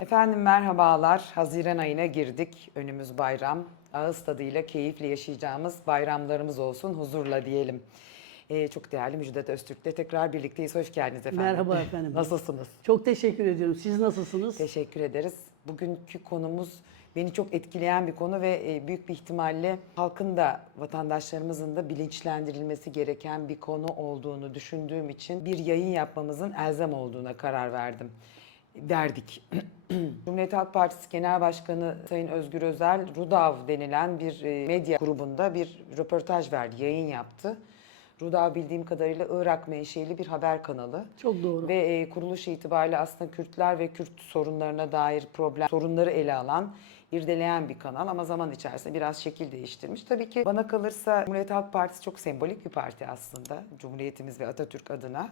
Efendim merhabalar. Haziran ayına girdik. Önümüz bayram. Ağız tadıyla keyifle yaşayacağımız bayramlarımız olsun huzurla diyelim. Ee, çok değerli Müjdat Öztürk'le tekrar birlikteyiz. Hoş geldiniz efendim. Merhaba efendim. Nasılsınız? Çok teşekkür ediyorum. Siz nasılsınız? Teşekkür ederiz. Bugünkü konumuz beni çok etkileyen bir konu ve e, büyük bir ihtimalle halkın da vatandaşlarımızın da bilinçlendirilmesi gereken bir konu olduğunu düşündüğüm için bir yayın yapmamızın elzem olduğuna karar verdim. Verdik. Cumhuriyet Halk Partisi Genel Başkanı Sayın Özgür Özel, Rudav denilen bir e, medya grubunda bir röportaj verdi, yayın yaptı. Rudav bildiğim kadarıyla Irak menşeli bir haber kanalı. Çok doğru. Ve e, kuruluş itibariyle aslında Kürtler ve Kürt sorunlarına dair problem sorunları ele alan, irdeleyen bir kanal ama zaman içerisinde biraz şekil değiştirmiş. Tabii ki bana kalırsa Cumhuriyet Halk Partisi çok sembolik bir parti aslında. Cumhuriyetimiz ve Atatürk adına.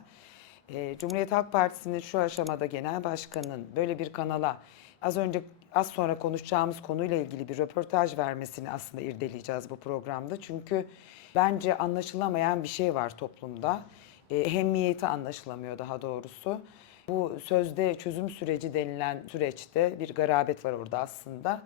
E, Cumhuriyet Halk Partisi'nin şu aşamada genel başkanının böyle bir kanala az önce az sonra konuşacağımız konuyla ilgili bir röportaj vermesini aslında irdeleyeceğiz bu programda. Çünkü bence anlaşılamayan bir şey var toplumda. E, ehemmiyeti anlaşılamıyor daha doğrusu. Bu sözde çözüm süreci denilen süreçte bir garabet var orada aslında.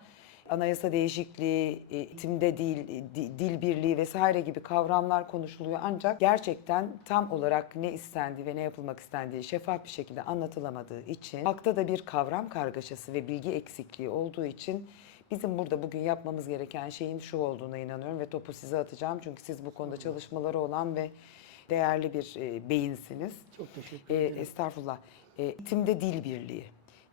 Anayasa değişikliği, eğitimde dil, di- dil birliği vesaire gibi kavramlar konuşuluyor ancak gerçekten tam olarak ne istendiği ve ne yapılmak istendiği şeffaf bir şekilde anlatılamadığı için halkta da bir kavram kargaşası ve bilgi eksikliği olduğu için bizim burada bugün yapmamız gereken şeyin şu olduğuna inanıyorum ve topu size atacağım çünkü siz bu konuda çalışmaları olan ve değerli bir e, beyinsiniz. Çok teşekkür E, ederim. estağfurullah. E, eğitimde dil birliği.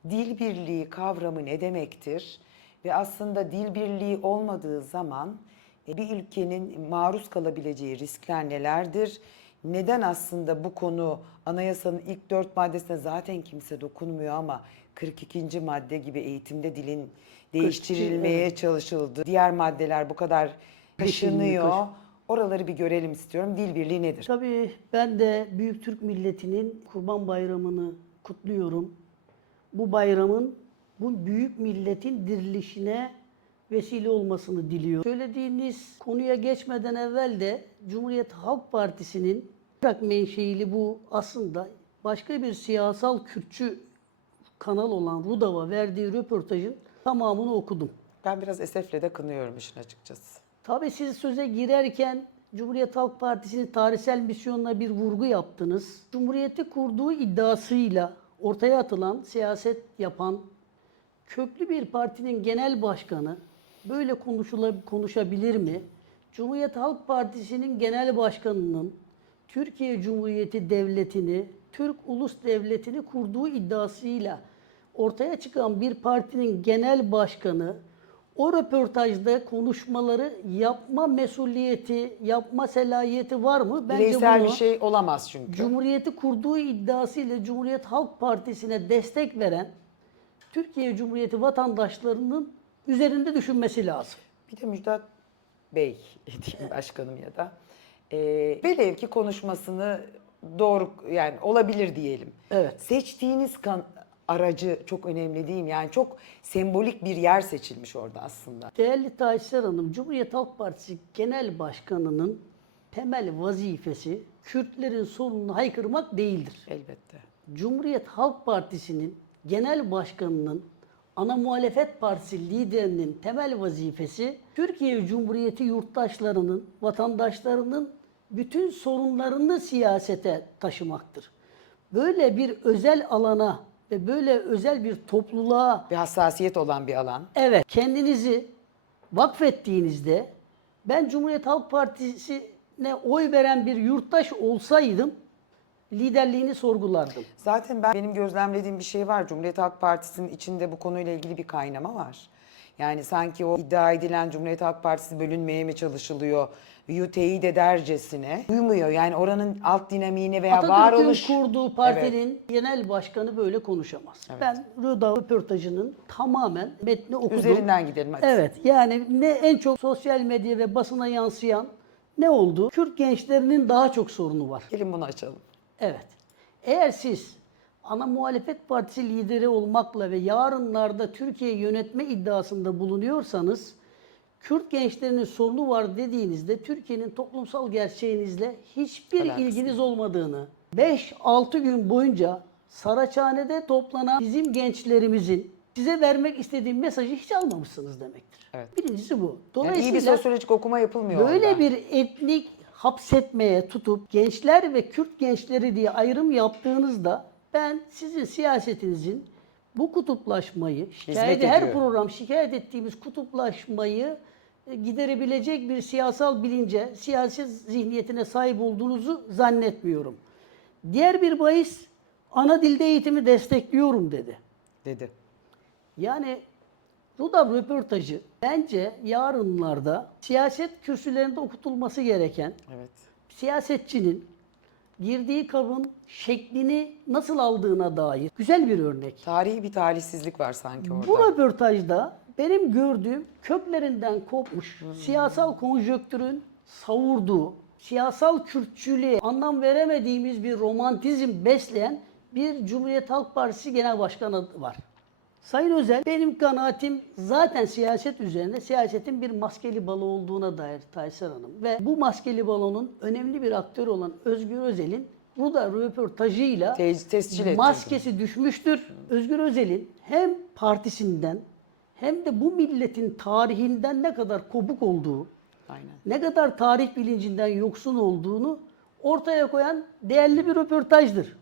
Dil birliği kavramı ne demektir? Ve aslında dil birliği olmadığı zaman e, bir ülkenin maruz kalabileceği riskler nelerdir? Neden aslında bu konu anayasanın ilk dört maddesine zaten kimse dokunmuyor ama 42. madde gibi eğitimde dilin değiştirilmeye evet. çalışıldı. Diğer maddeler bu kadar kaşınıyor. kaş- Oraları bir görelim istiyorum. Dil birliği nedir? Tabii ben de Büyük Türk milletinin Kurban Bayramı'nı kutluyorum. Bu bayramın bu büyük milletin dirilişine vesile olmasını diliyorum. Söylediğiniz konuya geçmeden evvel de Cumhuriyet Halk Partisi'nin Irak menşeili bu aslında başka bir siyasal Kürtçü kanal olan Rudav'a verdiği röportajın tamamını okudum. Ben biraz esefle de kınıyorum işin açıkçası. Tabii siz söze girerken Cumhuriyet Halk Partisi'nin tarihsel misyonuna bir vurgu yaptınız. Cumhuriyeti kurduğu iddiasıyla ortaya atılan, siyaset yapan köklü bir partinin genel başkanı böyle konuşabilir mi? Cumhuriyet Halk Partisi'nin genel başkanının Türkiye Cumhuriyeti Devleti'ni, Türk Ulus Devleti'ni kurduğu iddiasıyla ortaya çıkan bir partinin genel başkanı o röportajda konuşmaları yapma mesuliyeti, yapma selahiyeti var mı? Bence Bireysel bir şey olamaz çünkü. Cumhuriyeti kurduğu iddiasıyla Cumhuriyet Halk Partisi'ne destek veren Türkiye Cumhuriyeti vatandaşlarının üzerinde düşünmesi lazım. Bir de Müjdat Bey diyeyim başkanım ya da. E, velev ki konuşmasını doğru yani olabilir diyelim. Evet. Seçtiğiniz kan, aracı çok önemli değil mi? Yani çok sembolik bir yer seçilmiş orada aslında. Değerli Taşser Hanım, Cumhuriyet Halk Partisi Genel Başkanı'nın temel vazifesi Kürtlerin sorununu haykırmak değildir. Elbette. Cumhuriyet Halk Partisi'nin genel başkanının ana muhalefet partisi liderinin temel vazifesi Türkiye Cumhuriyeti yurttaşlarının, vatandaşlarının bütün sorunlarını siyasete taşımaktır. Böyle bir özel alana ve böyle özel bir topluluğa Bir hassasiyet olan bir alan. Evet, kendinizi vakfettiğinizde ben Cumhuriyet Halk Partisi'ne oy veren bir yurttaş olsaydım liderliğini sorgulardım. Zaten ben benim gözlemlediğim bir şey var. Cumhuriyet Halk Partisi'nin içinde bu konuyla ilgili bir kaynama var. Yani sanki o iddia edilen Cumhuriyet Halk Partisi bölünmeye mi çalışılıyor? Yu teyit edercesine duymuyor. Yani oranın alt dinamiğine veya Atatürk'ün varoluş... kurduğu partinin genel başkanı böyle konuşamaz. Ben Rıda röportajının tamamen metni okudum. Üzerinden gidelim hadi. Evet yani ne en çok sosyal medya ve basına yansıyan ne oldu? Kürt gençlerinin daha çok sorunu var. Gelin bunu açalım. Evet. Eğer siz ana muhalefet partisi lideri olmakla ve yarınlarda Türkiye yönetme iddiasında bulunuyorsanız Kürt gençlerinin sorunu var dediğinizde Türkiye'nin toplumsal gerçeğinizle hiçbir Alakası ilginiz olmadığını 5-6 gün boyunca Saraçhane'de toplanan bizim gençlerimizin size vermek istediğim mesajı hiç almamışsınız demektir. Evet. Birincisi bu. Yani iyi Dolayısıyla bir sosyolojik okuma yapılmıyor böyle orada. bir etnik hapsetmeye tutup gençler ve Kürt gençleri diye ayrım yaptığınızda ben sizin siyasetinizin bu kutuplaşmayı, şikayet her ediyor. program şikayet ettiğimiz kutuplaşmayı e, giderebilecek bir siyasal bilince, siyaset zihniyetine sahip olduğunuzu zannetmiyorum. Diğer bir bahis ana dilde eğitimi destekliyorum dedi. dedi. Yani Ruda röportajı bence yarınlarda siyaset kürsülerinde okutulması gereken Evet. siyasetçinin girdiği kabın şeklini nasıl aldığına dair güzel bir örnek. Tarihi bir talihsizlik var sanki orada. Bu röportajda benim gördüğüm köklerinden kopmuş siyasal konjöktürün savurduğu, siyasal Kürtçülüğe anlam veremediğimiz bir romantizm besleyen bir Cumhuriyet Halk Partisi Genel Başkanı var. Sayın Özel, benim kanaatim zaten siyaset üzerine siyasetin bir maskeli balo olduğuna dair Taysel Hanım. Ve bu maskeli balonun önemli bir aktörü olan Özgür Özel'in burada röportajıyla Te- maskesi düşmüştür. Özgür Özel'in hem partisinden hem de bu milletin tarihinden ne kadar kopuk olduğu, Aynen. ne kadar tarih bilincinden yoksun olduğunu ortaya koyan değerli bir röportajdır.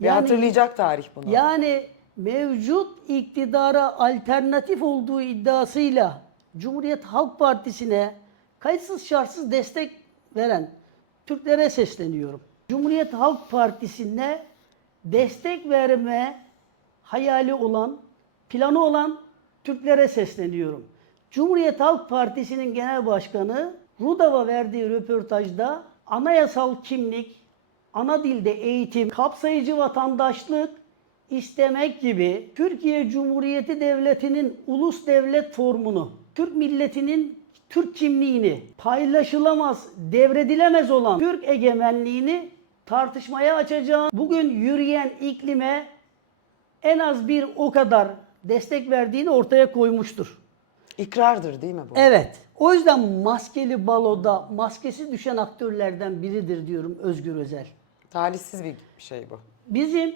Ve hatırlayacak tarih bunu. Yani mevcut iktidara alternatif olduğu iddiasıyla Cumhuriyet Halk Partisi'ne kayıtsız şartsız destek veren Türklere sesleniyorum. Cumhuriyet Halk Partisi'ne destek verme hayali olan, planı olan Türklere sesleniyorum. Cumhuriyet Halk Partisi'nin genel başkanı Rudav'a verdiği röportajda anayasal kimlik, ana dilde eğitim, kapsayıcı vatandaşlık istemek gibi Türkiye Cumhuriyeti Devleti'nin ulus devlet formunu, Türk milletinin Türk kimliğini, paylaşılamaz, devredilemez olan Türk egemenliğini tartışmaya açacağım. Bugün yürüyen iklime en az bir o kadar destek verdiğini ortaya koymuştur. İkrardır değil mi bu? Evet. O yüzden maskeli baloda maskesi düşen aktörlerden biridir diyorum Özgür Özel. Talihsiz bir şey bu. Bizim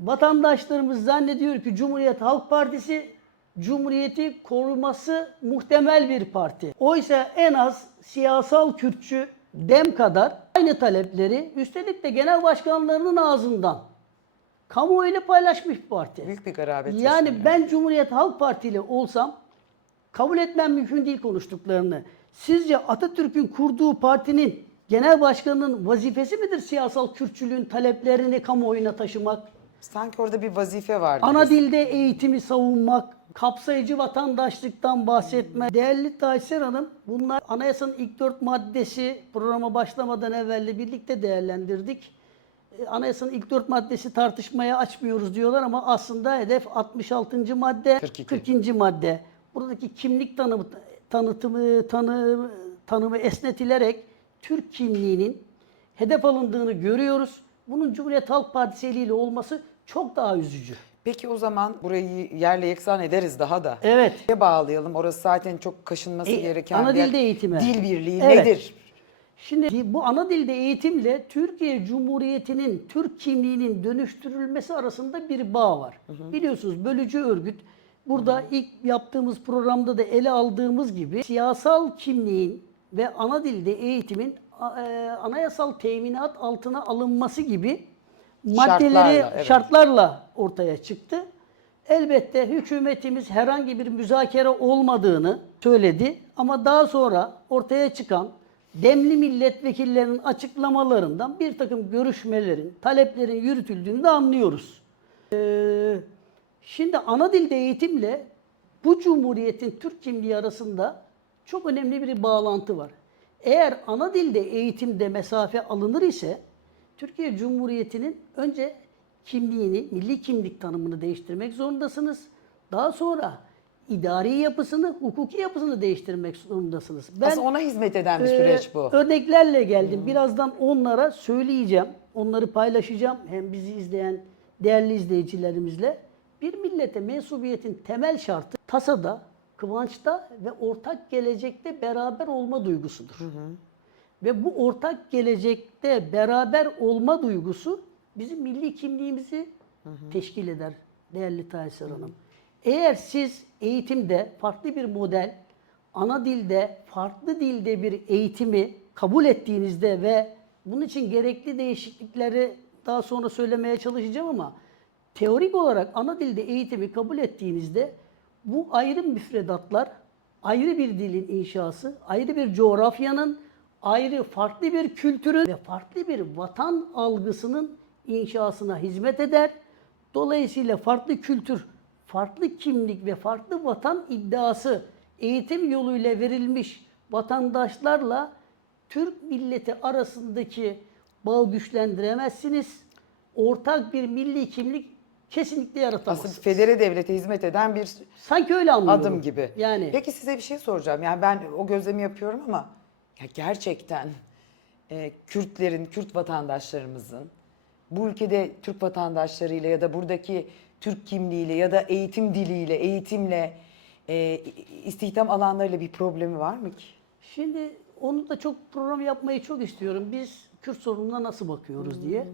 vatandaşlarımız zannediyor ki Cumhuriyet Halk Partisi Cumhuriyeti koruması muhtemel bir parti. Oysa en az siyasal Kürtçü dem kadar aynı talepleri üstelik de genel başkanlarının ağzından kamuoyuyla paylaşmış bir parti. Büyük bir garabet. Yani ben Cumhuriyet Halk Partili olsam kabul etmem mümkün değil konuştuklarını. Sizce Atatürk'ün kurduğu partinin genel başkanının vazifesi midir siyasal Kürtçülüğün taleplerini kamuoyuna taşımak? Sanki orada bir vazife vardı. Ana dilde eğitimi savunmak, kapsayıcı vatandaşlıktan bahsetme. Değerli Taysel Hanım, bunlar anayasanın ilk dört maddesi programa başlamadan evvel de birlikte değerlendirdik. E, Anayasanın ilk dört maddesi tartışmaya açmıyoruz diyorlar ama aslında hedef 66. madde, 42. 40. madde. Buradaki kimlik tanımı, tanıtımı, tanı, tanımı esnetilerek Türk kimliğinin hedef alındığını görüyoruz. Bunun Cumhuriyet Halk Partisi eliyle olması çok daha üzücü. Peki o zaman burayı yerle yeksan ederiz daha da. Evet. Neye bağlayalım? Orası zaten çok kaşınması E, gereken ana bir yer. dilde eğitime. Dil birliği Evet. nedir? Şimdi bu ana dilde eğitimle Türkiye Cumhuriyeti'nin Türk kimliğinin dönüştürülmesi arasında bir bağ var. Biliyorsunuz bölücü örgüt burada ilk yaptığımız programda da ele aldığımız gibi siyasal kimliğin ve ana dilde eğitimin anayasal teminat altına alınması gibi maddeleri Şartlarla, evet. şartlarla ortaya çıktı. Elbette hükümetimiz herhangi bir müzakere olmadığını söyledi ama daha sonra ortaya çıkan demli milletvekillerinin açıklamalarından bir takım görüşmelerin, taleplerin yürütüldüğünü de anlıyoruz. Ee, şimdi ana dilde eğitimle bu cumhuriyetin Türk kimliği arasında çok önemli bir bağlantı var. Eğer ana dilde eğitimde mesafe alınır ise Türkiye Cumhuriyeti'nin önce kimliğini, milli kimlik tanımını değiştirmek zorundasınız. Daha sonra idari yapısını, hukuki yapısını değiştirmek zorundasınız. Aslında ona hizmet eden bir süreç Ee, bu. Örneklerle geldim. Birazdan onlara söyleyeceğim. Onları paylaşacağım. Hem bizi izleyen değerli izleyicilerimizle. Bir millete mensubiyetin temel şartı tasada, kıvançta ve ortak gelecekte beraber olma duygusudur. Ve bu ortak gelecekte beraber olma duygusu bizim milli kimliğimizi teşkil eder değerli Taysel Hanım. Eğer siz eğitimde farklı bir model, ana dilde farklı dilde bir eğitimi kabul ettiğinizde ve bunun için gerekli değişiklikleri daha sonra söylemeye çalışacağım ama teorik olarak ana dilde eğitimi kabul ettiğinizde bu ayrı müfredatlar, ayrı bir dilin inşası, ayrı bir coğrafyanın, ayrı farklı bir kültürün ve farklı bir vatan algısının inşasına hizmet eder. Dolayısıyla farklı kültür, farklı kimlik ve farklı vatan iddiası eğitim yoluyla verilmiş vatandaşlarla Türk milleti arasındaki bağı güçlendiremezsiniz. Ortak bir milli kimlik kesinlikle yaratamazsınız. Aslında federe devlete hizmet eden bir Sanki öyle anlıyorum. adım gibi. Yani Peki size bir şey soracağım. Yani ben o gözlemi yapıyorum ama ya gerçekten e, Kürtlerin, Kürt vatandaşlarımızın bu ülkede Türk vatandaşlarıyla ya da buradaki Türk kimliğiyle ya da eğitim diliyle, eğitimle, e, istihdam alanlarıyla bir problemi var mı ki? Şimdi onu da çok program yapmayı çok istiyorum. Biz Kürt sorununa nasıl bakıyoruz diye.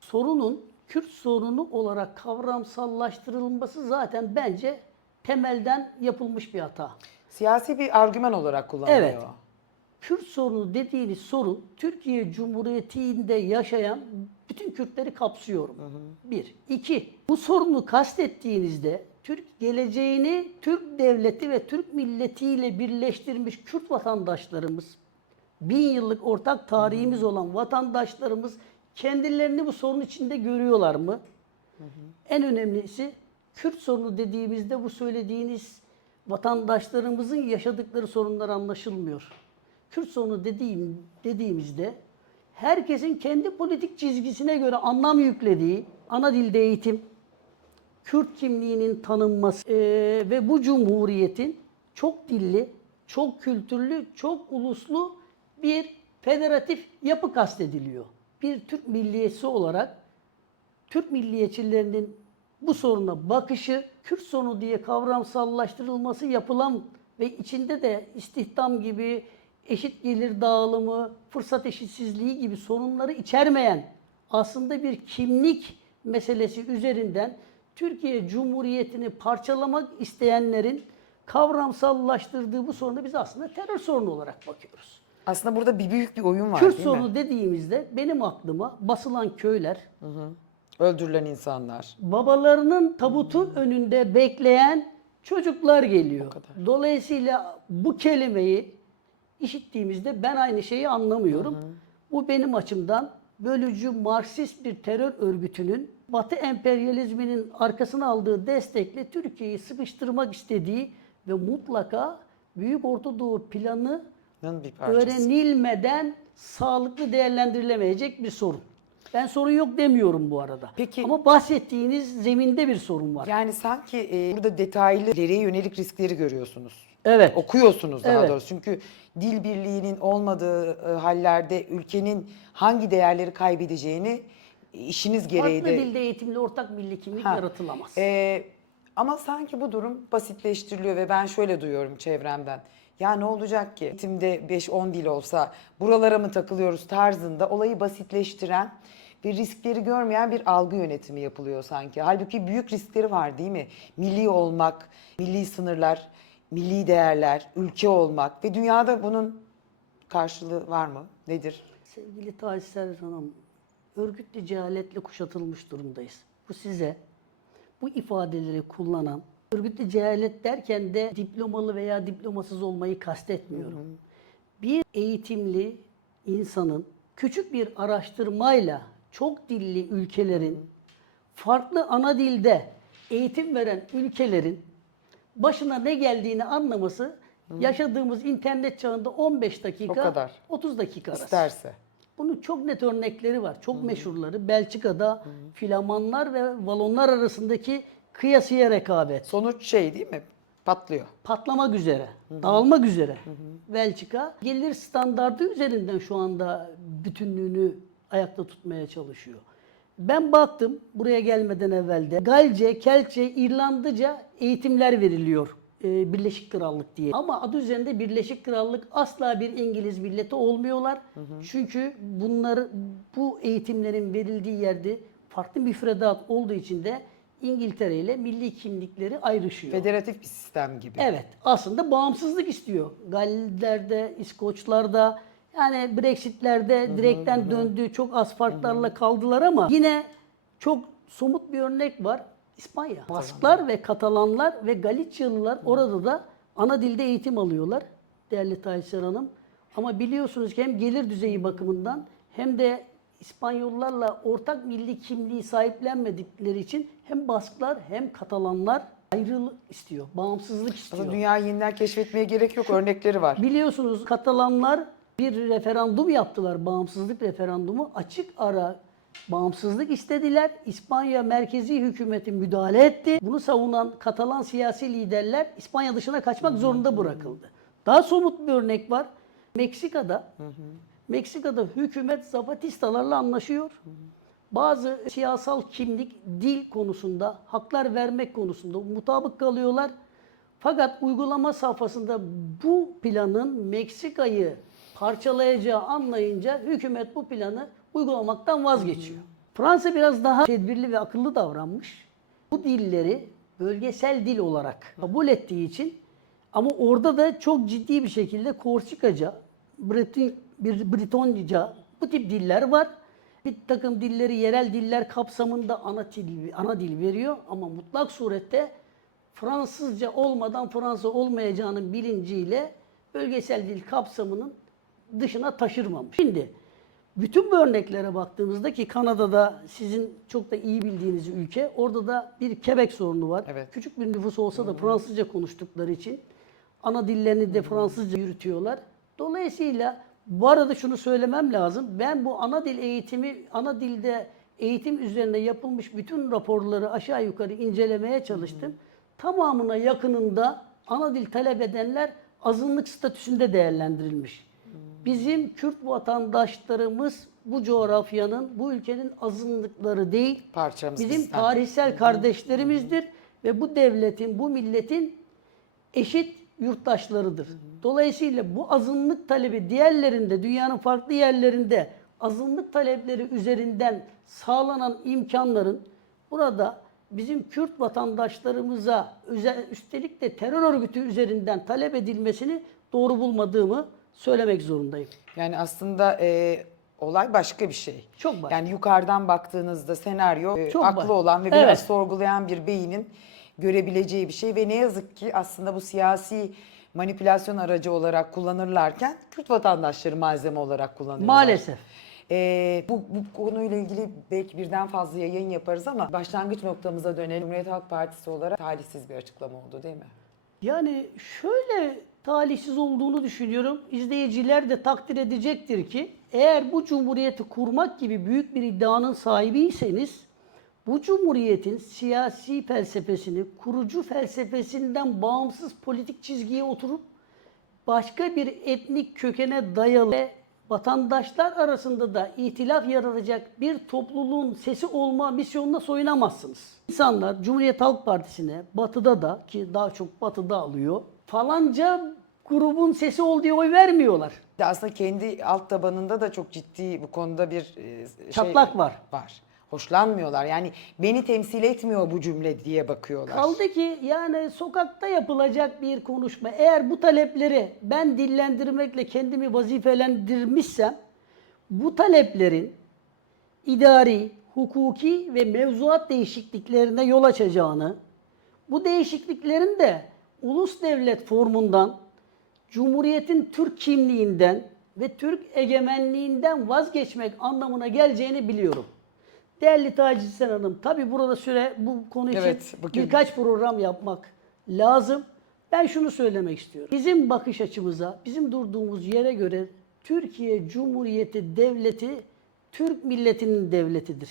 Sorunun Kürt sorunu olarak kavramsallaştırılması zaten bence temelden yapılmış bir hata. Siyasi bir argüman olarak kullanılıyor. Evet. Kürt sorunu dediğiniz sorun Türkiye Cumhuriyeti'nde yaşayan bütün Kürtleri kapsıyorum. Bir. İki. Bu sorunu kastettiğinizde Türk geleceğini Türk devleti ve Türk milletiyle birleştirmiş Kürt vatandaşlarımız, bin yıllık ortak tarihimiz olan vatandaşlarımız kendilerini bu sorun içinde görüyorlar mı? En önemlisi Kürt sorunu dediğimizde bu söylediğiniz vatandaşlarımızın yaşadıkları sorunlar anlaşılmıyor. Kürt sorunu dediğim, dediğimizde herkesin kendi politik çizgisine göre anlam yüklediği ana dilde eğitim, Kürt kimliğinin tanınması eee, ve bu cumhuriyetin çok dilli, çok kültürlü, çok uluslu bir federatif yapı kastediliyor. Bir Türk milliyetçisi olarak Türk milliyetçilerinin bu soruna bakışı, Kürt sorunu diye kavramsallaştırılması yapılan ve içinde de istihdam gibi, eşit gelir dağılımı, fırsat eşitsizliği gibi sorunları içermeyen aslında bir kimlik meselesi üzerinden Türkiye Cumhuriyeti'ni parçalamak isteyenlerin kavramsallaştırdığı bu sorunu biz aslında terör sorunu olarak bakıyoruz. Aslında burada bir büyük bir oyun var Kürt değil sorunu mi? dediğimizde benim aklıma basılan köyler, Öldürülen insanlar. babalarının tabutun önünde bekleyen çocuklar geliyor. kadar. Dolayısıyla bu kelimeyi işittiğimizde ben aynı şeyi anlamıyorum. Bu benim açımdan bölücü Marksist bir terör örgütünün Batı emperyalizminin arkasına aldığı destekle Türkiye'yi sıkıştırmak istediği ve mutlaka Büyük Orta Doğu planı bir parçası. öğrenilmeden sağlıklı değerlendirilemeyecek bir sorun. Ben sorun yok demiyorum bu arada. Peki- Ama bahsettiğiniz zeminde bir sorun var. Yani sanki e, burada detaylı ileriye yönelik riskleri görüyorsunuz. Evet. Okuyorsunuz daha Evet. doğrusu. Çünkü dil birliğinin olmadığı e, hallerde ülkenin hangi değerleri kaybedeceğini e, işiniz gereği Farklı de... dilde eğitimli ortak milli kimlik Ha. yaratılamaz. Ee, ama sanki bu durum basitleştiriliyor ve ben şöyle duyuyorum çevremden. Ya ne olacak ki? Eğitimde 5-10 dil olsa buralara mı takılıyoruz tarzında olayı basitleştiren ve riskleri görmeyen bir algı yönetimi yapılıyor sanki. Halbuki büyük riskleri var değil mi? Milli olmak, milli sınırlar, milli değerler, ülke olmak ve dünyada bunun karşılığı var mı? Nedir? Sevgili Tahir Servet Hanım, örgütlü cehaletle kuşatılmış durumdayız. Bu size bu ifadeleri kullanan, örgütlü cehalet derken de diplomalı veya diplomasız olmayı kastetmiyorum. Bir eğitimli insanın küçük bir araştırmayla çok dilli ülkelerin, farklı ana dilde eğitim veren ülkelerin başına ne geldiğini anlaması yaşadığımız internet çağında 15 dakika, O kadar. 30 dakika arası. İsterse. Bunun çok net örnekleri var. Çok meşhurları. Belçika'da Flamanlar ve Valonlar arasındaki kıyasıya rekabet. Sonuç şey değil mi? Patlıyor. Patlamak üzere, dağılmak üzere. Belçika gelir standardı üzerinden şu anda bütünlüğünü ayakta tutmaya çalışıyor. Ben baktım buraya gelmeden evvelde Galce, Kelçe, İrlandıca eğitimler veriliyor e, Birleşik Krallık diye. Ama adı üzerinde Birleşik Krallık asla bir İngiliz milleti olmuyorlar. Çünkü bunları bu eğitimlerin verildiği yerde farklı müfredat olduğu için de İngiltere ile milli kimlikleri ayrışıyor. Federatif bir sistem gibi. Evet, aslında bağımsızlık istiyor. Gallilerde, İskoçlarda, yani Brexit'lerde direkten döndü, çok az farklarla kaldılar ama yine çok somut bir örnek var. İspanya. Basklar ve Katalanlar ve Galiçyalılar orada da ana dilde eğitim alıyorlar değerli Taysel Hanım. Ama biliyorsunuz ki hem gelir düzeyi bakımından hem de İspanyollarla ortak milli kimliği sahiplenmedikleri için hem Basklar hem Katalanlar ayrılık istiyor, bağımsızlık istiyor. Aslında dünyayı yeniden keşfetmeye gerek yok. Örnekleri var. Biliyorsunuz Katalanlar bir referandum yaptılar, bağımsızlık referandumu. Açık ara bağımsızlık istediler. İspanya merkezi hükümeti müdahale etti. Bunu savunan Katalan siyasi liderler İspanya dışına kaçmak zorunda bırakıldı. Daha somut bir örnek var. Meksika'da Meksika'da hükümet Zapatistalarla anlaşıyor. Bazı siyasal kimlik, dil konusunda, haklar vermek konusunda mutabık kalıyorlar. Fakat uygulama safhasında bu planın Meksika'yı parçalayacağı anlayınca hükümet bu planı uygulamaktan vazgeçiyor. Fransa biraz daha tedbirli ve akıllı davranmış. Bu dilleri bölgesel dil olarak kabul ettiği için ama orada da çok ciddi bir şekilde Korsikaca, Breton, bir Britonca bu tip diller var. Bir takım dilleri yerel diller kapsamında ana dil, ana dil veriyor ama mutlak surette Fransızca olmadan Fransa olmayacağının bilinciyle bölgesel dil kapsamının dışına taşırmamış. Şimdi bütün bu örneklere baktığımızda ki Kanada'da sizin çok da iyi bildiğiniz ülke, orada da bir Quebec sorunu var. Evet. Küçük bir nüfus olsa da Fransızca konuştukları için ana dillerini de Fransızca yürütüyorlar. Dolayısıyla bu arada şunu söylemem lazım. Ben bu ana dil eğitimi, ana dilde eğitim üzerine yapılmış bütün raporları aşağı yukarı incelemeye çalıştım. Tamamına yakınında ana dil talep edenler azınlık statüsünde değerlendirilmiş. Bizim Kürt vatandaşlarımız bu coğrafyanın, bu ülkenin azınlıkları değil, Parçamız bizim bizden. tarihsel kardeşlerimizdir ve bu devletin, bu milletin eşit yurttaşlarıdır. Dolayısıyla bu azınlık talebi diğerlerinde, dünyanın farklı yerlerinde azınlık talepleri üzerinden sağlanan imkanların burada bizim Kürt vatandaşlarımıza üstelik de terör örgütü üzerinden talep edilmesini doğru bulmadığımı söylemek zorundayım. Yani aslında e, olay başka bir şey. Çok başka. Yani yukarıdan baktığınızda senaryo e, Çok aklı başka. olan ve biraz Evet. sorgulayan bir beynin görebileceği bir şey ve ne yazık ki aslında bu siyasi manipülasyon aracı olarak kullanırlarken Kürt vatandaşları malzeme olarak kullanıyorlar. Maalesef. Ee, bu, bu konuyla ilgili belki birden fazla yayın yaparız ama başlangıç noktamıza dönelim. Cumhuriyet Halk Partisi olarak talihsiz bir açıklama oldu değil mi? Yani şöyle talihsiz olduğunu düşünüyorum. İzleyiciler de takdir edecektir ki eğer bu cumhuriyeti kurmak gibi büyük bir iddianın sahibiyseniz bu cumhuriyetin siyasi felsefesini, kurucu felsefesinden bağımsız politik çizgiye oturup başka bir etnik kökene dayalı ve vatandaşlar arasında da ihtilaf yaratacak bir topluluğun sesi olma misyonuna soyunamazsınız. İnsanlar Cumhuriyet Halk Partisi'ne batıda da ki daha çok batıda alıyor falanca grubun sesi ol diye oy vermiyorlar. Aslında kendi alt tabanında da çok ciddi bu konuda bir e, şey Çatlak var. Var. Hoşlanmıyorlar. Yani beni temsil etmiyor bu cümle diye bakıyorlar. Kaldı ki yani sokakta yapılacak bir konuşma. Eğer bu talepleri ben dillendirmekle kendimi vazifelendirmişsem bu taleplerin idari, hukuki ve mevzuat değişikliklerine yol açacağını, bu değişikliklerin de ulus devlet formundan, Cumhuriyetin Türk kimliğinden ve Türk egemenliğinden vazgeçmek anlamına geleceğini biliyorum. Değerli Taci Sen Hanım, tabi burada süre bu konu için Evet, bugün- birkaç program yapmak lazım. Ben şunu söylemek istiyorum. Bizim bakış açımıza, bizim durduğumuz yere göre Türkiye Cumhuriyeti Devleti Türk milletinin devletidir.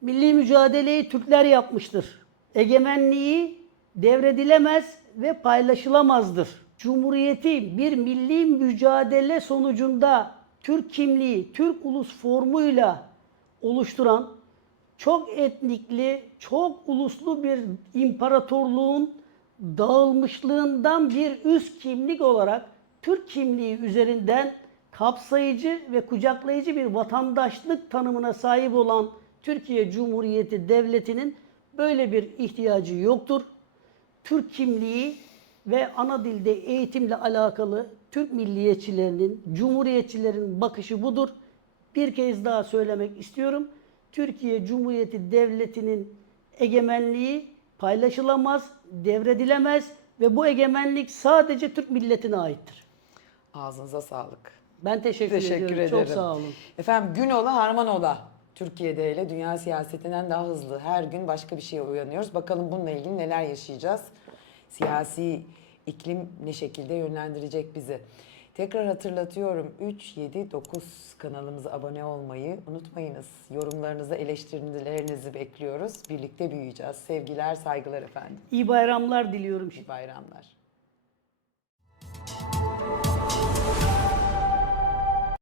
Milli mücadeleyi Türkler yapmıştır. Egemenliği devredilemez ve paylaşılamazdır. Cumhuriyeti bir milli mücadele sonucunda Türk kimliği, Türk ulus formuyla oluşturan çok etnikli, çok uluslu bir imparatorluğun dağılmışlığından bir üst kimlik olarak Türk kimliği üzerinden kapsayıcı ve kucaklayıcı bir vatandaşlık tanımına sahip olan Türkiye Cumhuriyeti Devleti'nin Böyle bir ihtiyacı yoktur. Türk kimliği ve ana dilde eğitimle alakalı Türk milliyetçilerinin, cumhuriyetçilerin bakışı budur. Bir kez daha söylemek istiyorum. Türkiye Cumhuriyeti Devleti'nin egemenliği paylaşılamaz, devredilemez ve bu egemenlik sadece Türk milletine aittir. Ağzınıza sağlık. Ben teşekkür, Teşekkür ediyorum. ederim. Çok sağ olun. Efendim gün ola harman ola. Türkiye'de ile dünya siyasetinden daha hızlı. Her gün başka bir şeye uyanıyoruz. Bakalım bununla ilgili neler yaşayacağız. Siyasi iklim ne şekilde yönlendirecek bizi. Tekrar hatırlatıyorum. 3, 7, 9 kanalımıza abone olmayı unutmayınız. Yorumlarınızı, eleştirilerinizi bekliyoruz. Birlikte büyüyeceğiz. Sevgiler, saygılar efendim. İyi bayramlar diliyorum. İyi bayramlar.